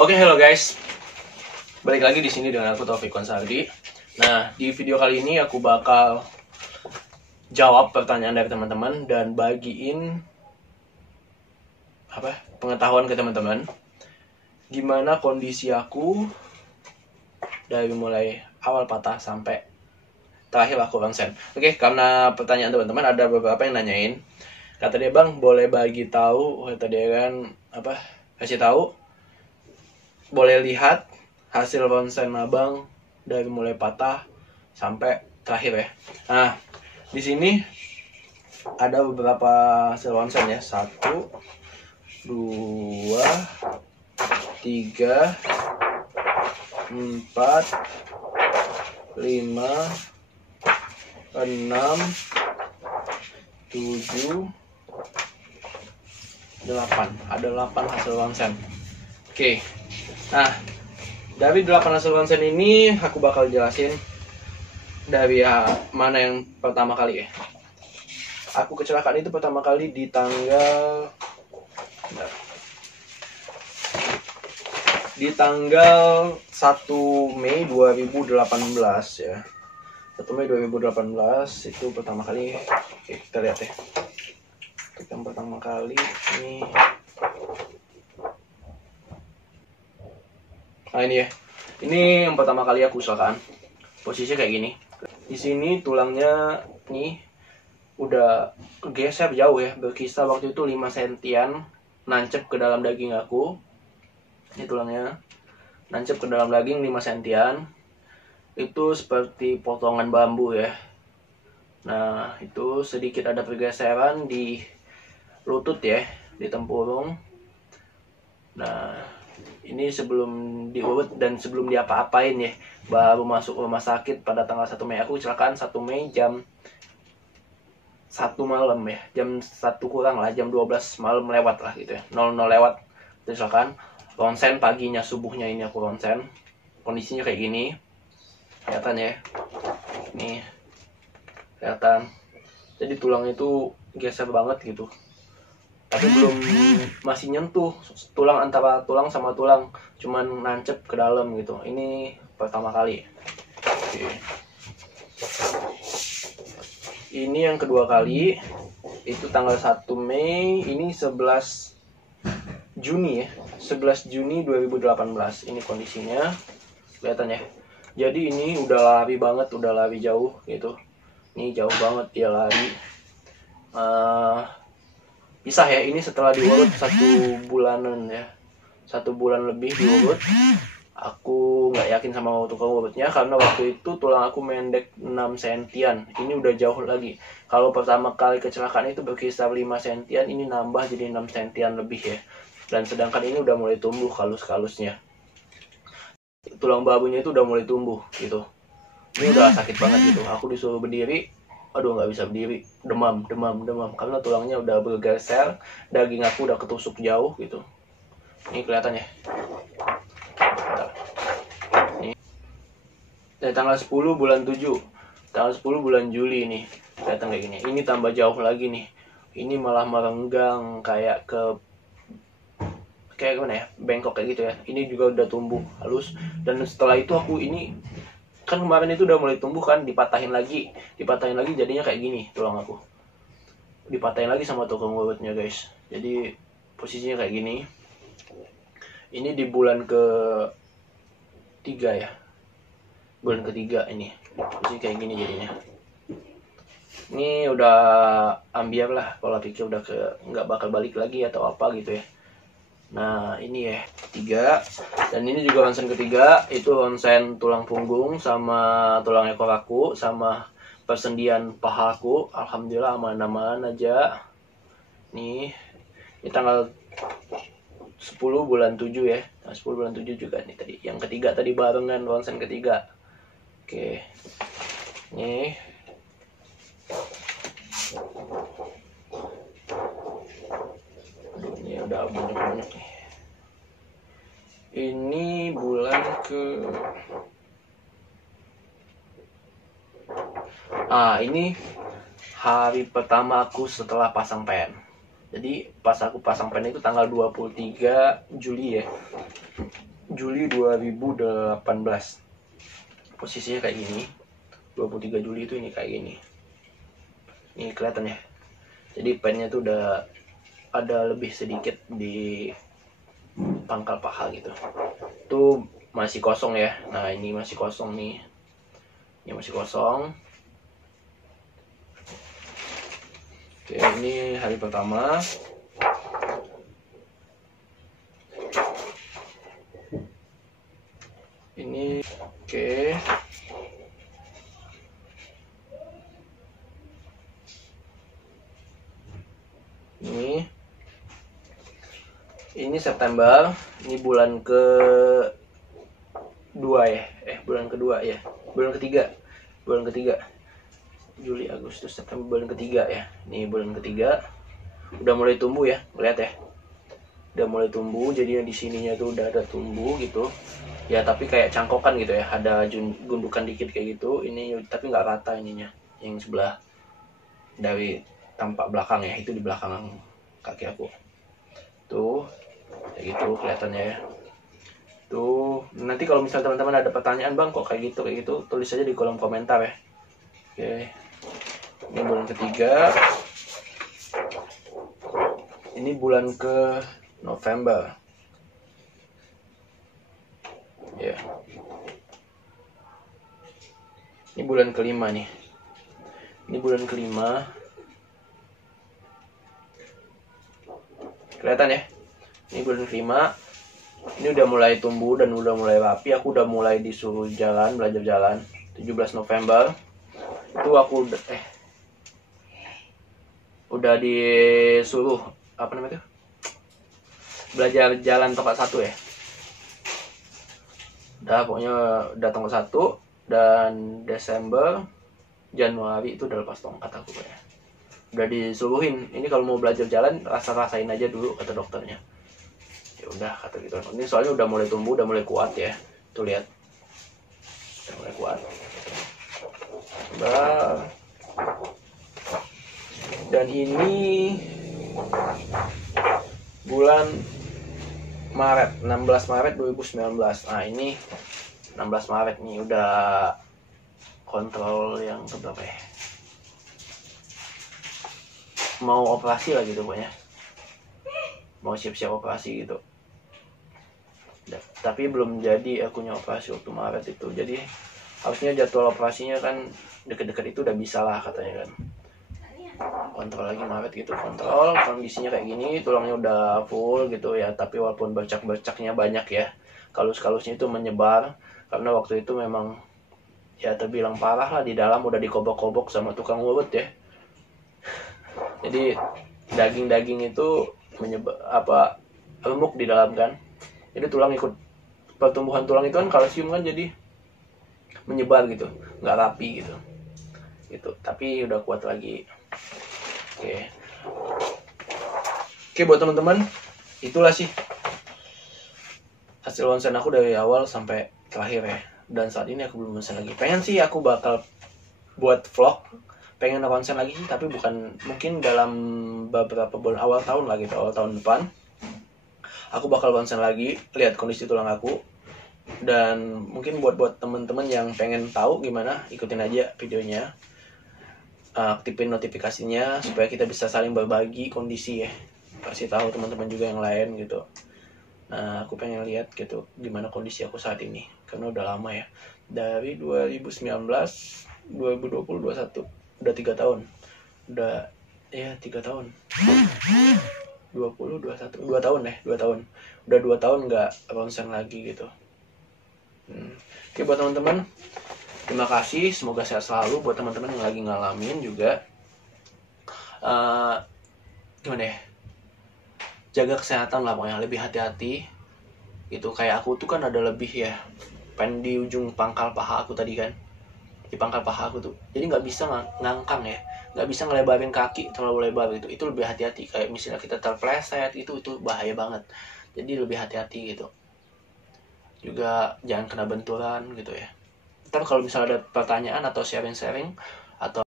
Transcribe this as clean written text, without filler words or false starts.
Oke, hello guys. Balik lagi di sini dengan aku Taufik Konsardi. Nah, di video kali ini aku bakal jawab pertanyaan dari teman-teman dan bagiin pengetahuan ke teman-teman. Gimana kondisi aku dari mulai awal patah sampai terakhir aku ronsen. Oke, karena pertanyaan teman-teman ada beberapa yang nanyain. Kata dia, "Bang, boleh bagi tahu?" Kata dia kan kasih tahu. Boleh lihat hasil ronsen abang dari mulai patah sampai terakhir ya. Nah, di sini ada beberapa hasil ronsen ya. 1, 2, 3, 4, 5, 6, 7, 8. Ada 8 hasil ronsen. Oke. Nah, dari 8 hasil ronsen ini aku bakal jelasin dari mana yang pertama kali ya. Aku kecelakaan itu pertama kali di tanggal 1 Mei 2018 ya. 1 Mei 2018 itu pertama kali. Oke, kita lihat ya. Yang pertama kali ini. Nah, ini ya. Ini yang pertama kali aku kecelakaan. Posisinya kayak gini. Di sini tulangnya nih udah geser jauh ya. Berkisar waktu itu 5 sentian nancep ke dalam daging aku. Ini tulangnya nancep ke dalam daging 5 sentian. Itu seperti potongan bambu ya. Nah, itu sedikit ada pergeseran di lutut ya, di tempurung. Nah, ini sebelum diurut dan sebelum diapa-apain ya, baru masuk rumah sakit pada tanggal 1 Mei. Aku kecelakaan 1 Mei jam 1 malam ya, jam 1 kurang lah, jam 12 malam lewat lah gitu ya, 00 lewat kecelakaan. Ronsen paginya, subuhnya ini aku ronsen. Kondisinya kayak gini, kelihatan ya, nih kelihatan. Jadi tulang itu geser banget gitu, tapi belum masih nyentuh tulang, antara tulang sama tulang, cuman nancep ke dalam gitu. Ini pertama kali. Oke. Ini yang kedua kali, itu tanggal 1 Mei, ini 11 Juni ya, 11 Juni 2018. Ini kondisinya, kelihatan ya. Jadi ini udah lari banget, udah lari jauh gitu. Ini jauh banget dia lari. Pisah ya, ini setelah diurut 1 bulanan ya, 1 bulan lebih diurut. Aku nggak yakin sama tukang urutnya karena waktu itu tulang aku mendek 6 sentian. Ini udah jauh lagi. Kalau pertama kali kecelakaan itu berkisar 5 sentian, ini nambah jadi 6 sentian lebih ya. Dan sedangkan ini udah mulai tumbuh kalus-kalusnya. Tulang babunya itu udah mulai tumbuh gitu. Ini udah sakit banget gitu. Aku disuruh berdiri, aduh nggak bisa berdiri, demam karena tulangnya udah bergeser, daging aku udah ketusuk jauh gitu. Ini kelihatan ya. Ini dari tanggal 10 bulan 7, tanggal 10 bulan Juli nih, kelihatan kayak gini. Ini tambah jauh lagi nih. Ini malah merenggang kayak gimana ya, bengkok kayak gitu ya. Ini juga udah tumbuh halus. Dan setelah itu aku ini kan kemarin itu udah mulai tumbuh kan, dipatahin lagi jadinya kayak gini tulang aku. Dipatahin lagi sama tukang urutnya guys. Jadi posisinya kayak gini. Ini di bulan ke-3 ya. Bulan ke-3 ini. Posisi kayak gini jadinya. Ini udah ambiar lah, pola pikir udah nggak bakal balik lagi atau apa gitu ya. Nah, ini ya, 3. Dan ini juga ronsen ketiga, itu ronsen tulang punggung sama tulang ekor aku sama persendian paha aku. Alhamdulillah aman-aman aja. Nih, ini tanggal 10 bulan 7 ya. Nah, 10 bulan 7 juga nih tadi. Yang ketiga tadi barengan ronsen ketiga. Oke. Nih. Aduh, ini udah banyak-banyak nih. Ini bulan ini hari pertama aku setelah pasang pen. Jadi pas aku pasang pen itu tanggal 23 Juli ya. Juli 2018. Posisinya kayak gini. 23 Juli itu ini kayak gini. Ini kelihatan ya. Jadi pennya tuh udah ada lebih sedikit di pangkal paha gitu. Tuh masih kosong ya. Nah, ini masih kosong nih. Ini masih kosong. Oke, ini hari pertama. Ini oke. Ini September, ini bulan ke dua ya, bulan kedua ya, bulan ketiga, Juli, Agustus, September, bulan ketiga ya. Ini bulan ketiga, udah mulai tumbuh ya, lihat ya, udah mulai tumbuh. Jadi di sininya tuh udah ada tumbuh gitu, ya tapi kayak cangkokan gitu ya, ada gundukan dikit kayak gitu. Ini tapi nggak rata ininya, yang sebelah dari tampak belakang ya, itu di belakang kaki aku tuh kayak gitu kelihatannya ya. Tuh, nanti kalau misalnya teman-teman ada pertanyaan, bang kok kayak gitu, tulis aja di kolom komentar ya. Oke, ini bulan ketiga, ini bulan ke November ya. Ini bulan kelima nih, ini bulan kelima, kelihatan ya. Ini bulan kelima, ini udah mulai tumbuh dan udah mulai rapi. Aku udah mulai disuruh jalan, belajar jalan. 17 November itu aku udah disuruh apa namanya tuh, belajar jalan tingkat 1 ya. Udah pokoknya udah tingkat 1. Dan Desember, Januari itu udah lepas tongkat aku ya. Udah disuruhin, ini kalau mau belajar jalan rasain aja dulu kata dokternya. Ya udah kata gitu. Ini soalnya udah mulai tumbuh, udah mulai kuat ya. Tuh lihat, udah mulai kuat. Dan ini bulan Maret, 16 Maret 2019. Nah ini 16 Maret nih udah kontrol yang keberapa ya, mau operasi lah gitu pokoknya, mau siap-siap operasi gitu. Tapi belum jadi akunya operasi waktu Maret itu. Jadi harusnya jadwal operasinya kan deket-deket itu udah bisa lah katanya kan. Kontrol lagi Maret gitu, kontrol kondisinya kayak gini, tulangnya udah full gitu ya. Tapi walaupun bercak-bercaknya banyak ya, kalus-kalusnya itu menyebar karena waktu itu memang ya terbilang parah lah, di dalam udah dikobok-kobok sama tukang urut ya. Jadi daging-daging itu menyebar apa, remuk di dalam kan. Jadi tulang ikut, pertumbuhan tulang itu kan kalsium kan, jadi menyebar gitu, nggak rapi gitu. Tapi udah kuat lagi. Oke, buat teman-teman, itulah sih hasil ronsen aku dari awal sampai terakhir ya. Dan saat ini aku belum ronsen lagi. Pengen sih aku bakal buat vlog, pengen ronsen lagi sih, tapi bukan, mungkin dalam beberapa bulan awal tahun lagi, awal tahun depan aku bakal ronsen lagi, lihat kondisi tulang aku. Dan mungkin buat teman-teman yang pengen tahu gimana, ikutin aja videonya, aktifin notifikasinya supaya kita bisa saling berbagi kondisi ya, kasih tahu teman-teman juga yang lain gitu. Nah, aku pengen lihat gitu gimana kondisi aku saat ini, karena udah lama ya, dari 2019, 2020, 2021, udah 3 tahun, udah ya 3 tahun, 20, 21, 2 tahun ya, 2 tahun, udah 2 tahun nggak ronsen lagi gitu. Oke, buat teman-teman, terima kasih, semoga sehat selalu. Buat teman-teman yang lagi ngalamin juga, gimana ya, jaga kesehatan lah pokoknya, lebih hati-hati gitu. Kayak aku tuh kan ada lebih ya, pen di ujung pangkal paha aku tadi kan, di pangkal paha aku tuh, jadi nggak bisa ngangkang ya, nggak bisa ngelebarin kaki terlalu lebar gitu. Itu lebih hati-hati, kayak misalnya kita terpleset itu bahaya banget. Jadi lebih hati-hati gitu. Juga jangan kena benturan gitu ya. Ntar kalau misalnya ada pertanyaan atau sharing-sharing atau